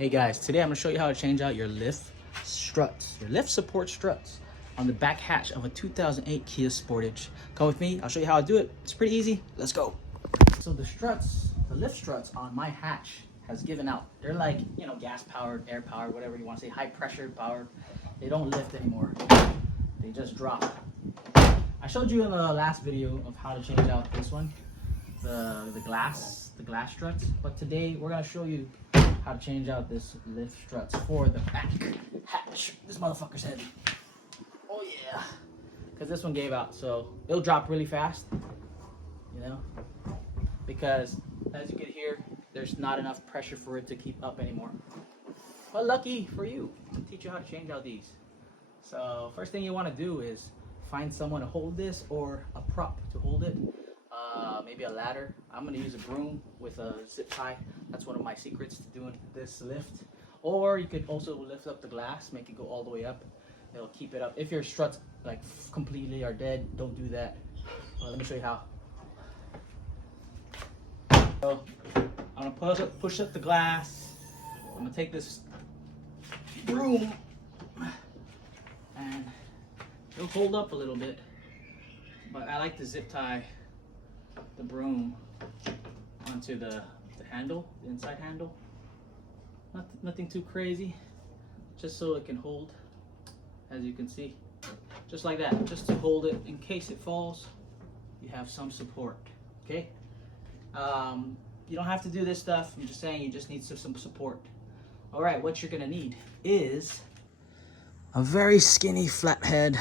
Hey guys, today I'm going to show you how to change out your lift struts, your lift support struts on the back hatch of a 2008 Kia Sportage. Come with me, I'll show you how to do it. It's pretty easy. Let's go. So the struts, the lift struts on my hatch has given out. They're like, you know, gas powered, air powered, whatever you want to say, high pressure powered. They don't lift anymore. They just drop. I showed you in the last video of how to change out this one, the glass struts, but today we're going to show you how to change out this lift struts for the back hatch. This motherfucker's heavy. Oh yeah, because this one gave out, so it'll drop really fast, you know, because as you can hear, there's not enough pressure for it to keep up anymore. But lucky for you, I'll teach you how to change out these. So first thing you want to do is find someone to hold this or a prop to hold it. Maybe a ladder. I'm going to use a broom with a zip tie. That's one of my secrets to doing this lift. Or you could also lift up the glass, make it go all the way up. It'll keep it up. If your struts like completely are dead, don't do that. Let me show you how. So I'm going to push up the glass. I'm going to take this broom and it'll hold up a little bit, but I like to zip tie the broom onto the handle, the inside handle. Nothing too crazy, just so it can hold, as you can see, just like that, just to hold it in case it falls. You have some support. Okay, you don't have to do this stuff. I'm just saying you just need some support. All right, what you're gonna need is a very skinny flathead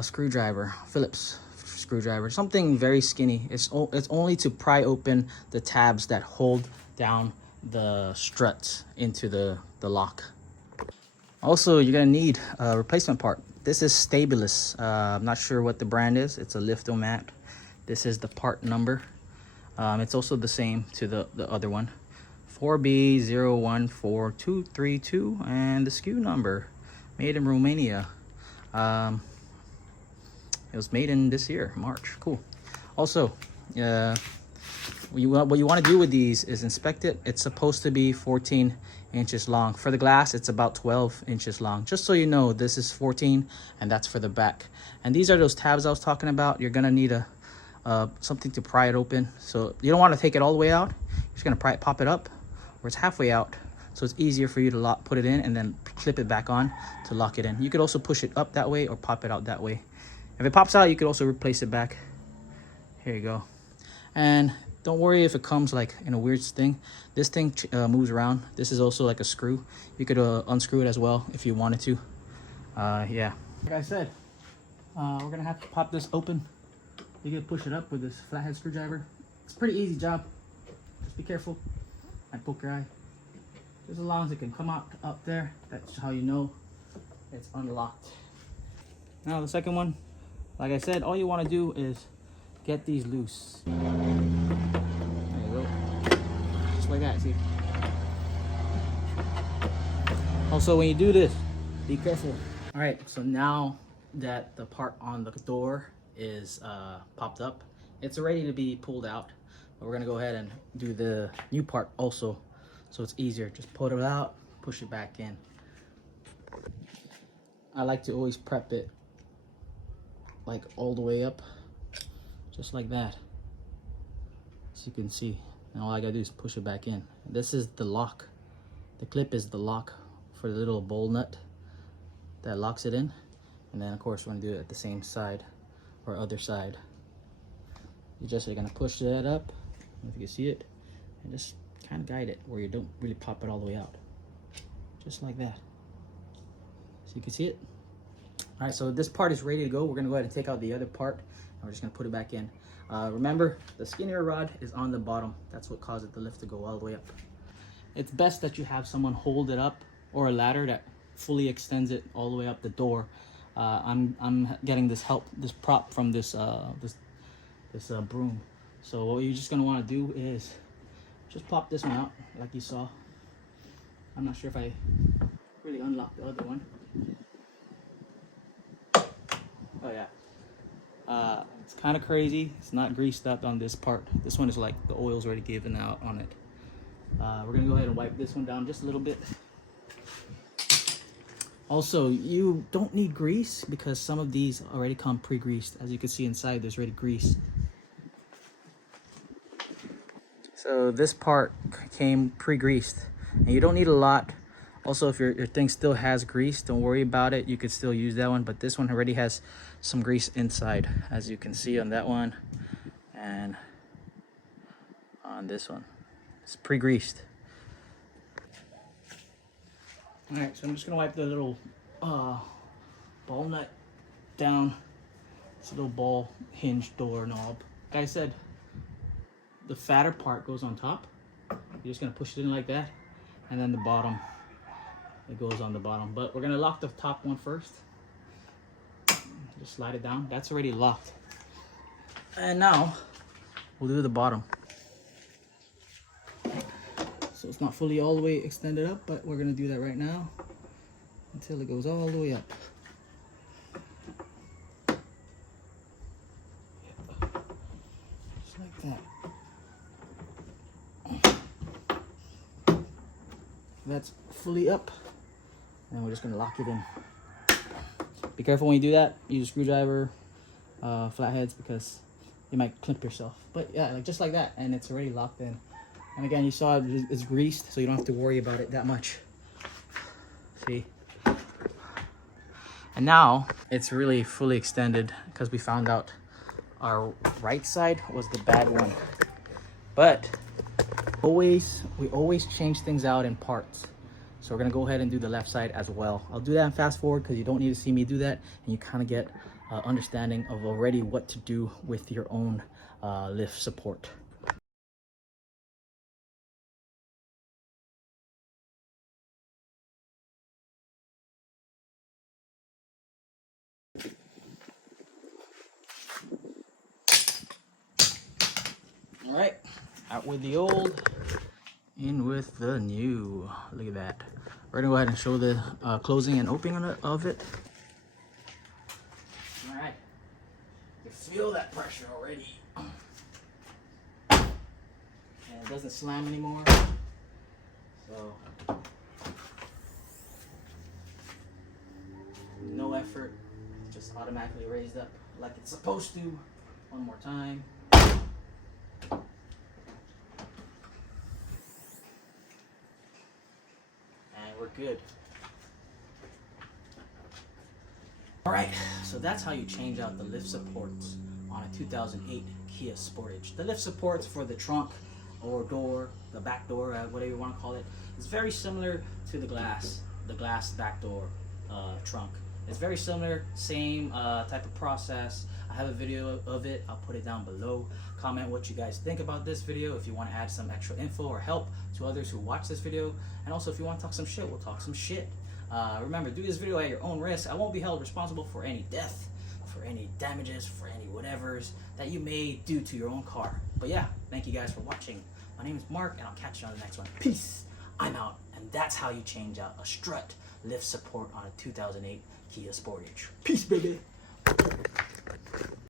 screwdriver, Phillips screwdriver, something very skinny. It's only to pry open the tabs that hold down the struts into the lock. Also, you're gonna need a replacement part. This is Stabilis. I'm not sure what the brand is. It's a Liftomat. This is the part number. It's also the same to the other one, 4B014232, and the SKU number. Made in Romania. It was made in this year, March. Cool. Also, what you want to do with these is inspect it. It's supposed to be 14 inches long. For the glass, it's about 12 inches long. Just so you know, this is 14, and that's for the back. And these are those tabs I was talking about. You're gonna need something to pry it open. So you don't want to take it all the way out. You're just gonna pop it up, where it's halfway out. So it's easier for you to put it in and then clip it back on to lock it in. You could also push it up that way or pop it out that way. If it pops out, you could also replace it back. Here you go. And don't worry if it comes like in a weird thing. This thing moves around. This is also like a screw. You could unscrew it as well if you wanted to. Yeah. Like I said, we're gonna have to pop this open. You can push it up with this flathead screwdriver. It's a pretty easy job. Just be careful. Might poke your eye. Just as long as it can come out up there, that's how you know it's unlocked. Now the second one, like I said, all you want to do is get these loose. There you go. Just like that, see? Also, when you do this, be careful. All right, so now that the part on the door is popped up, it's ready to be pulled out. But we're gonna go ahead and do the new part also, so it's easier. Just pull it out, push it back in. I like to always prep it like all the way up, just like that, as you can see. And all I gotta do is push it back in. This is the lock. The clip is the lock for the little bowl nut that locks it in. And then of course we're gonna do it at the same side or other side. You're gonna push that up, if you can see it, and just kind of guide it where you don't really pop it all the way out, just like that. So you can see it. All right, so this part is ready to go. We're gonna go ahead and take out the other part, and we're just gonna put it back in. Remember, the skinnier rod is on the bottom. That's what causes the lift to go all the way up. It's best that you have someone hold it up, or a ladder that fully extends it all the way up the door. I'm getting this prop from this broom. So what you're just gonna want to do is just pop this one out like you saw. I'm not sure if I really unlocked the other one. Oh yeah. It's kind of crazy. It's not greased up on this part. This one is like the oil's already given out on it. We're gonna go ahead and wipe this one down just a little bit. Also, you don't need grease because some of these already come pre-greased. As you can see inside, there's already grease. So this part came pre-greased, and you don't need a lot. Also, if your thing still has grease, don't worry about it. You could still use that one, but this one already has some grease inside, as you can see on that one and on this one. It's pre-greased. All right, so I'm just gonna wipe the little ball nut down. It's a little ball hinge door knob. Like I said, the fatter part goes on top. You're just gonna push it in like that, and then the bottom, it goes on the bottom. But we're gonna lock the top one first. Just slide it down. That's already locked. And now we'll do the bottom. So it's not fully all the way extended up, but we're gonna do that right now until it goes all the way up. Just like that. That's fully up, and we're just gonna lock it in. Be careful when you do that. Use a screwdriver, flatheads, because you might clip yourself. But yeah, like just like that, and it's already locked in. And again, you saw it's greased, so you don't have to worry about it that much. See? And now it's really fully extended because we found out our right side was the bad one. But we always change things out in parts. So we're gonna go ahead and do the left side as well. I'll do that in fast forward because you don't need to see me do that, and you kind of get understanding of already what to do with your own lift support. All right, out with the old, in with the new. Look at that. We're gonna go ahead and show the closing and opening of it. All right, you feel that pressure already. And it doesn't slam anymore. So, no effort, just automatically raised up like it's supposed to. One more time. We're good. All right, so that's how you change out the lift supports on a 2008 Kia Sportage. The lift supports for the trunk or door, the back door, whatever you want to call it, is very similar to the glass back door trunk. It's very similar, same type of process. I have a video of it. I'll put it down below. Comment what you guys think about this video. If you want to add some extra info or help to others who watch this video. And also if you want to talk some shit, we'll talk some shit. Remember, do this video at your own risk. I won't be held responsible for any death, for any damages, for any whatevers that you may do to your own car. But yeah, thank you guys for watching. My name is Mark, and I'll catch you on the next one. Peace. I'm out. And that's how you change out a strut lift support on a 2008 Kia Sportage. Peace, baby.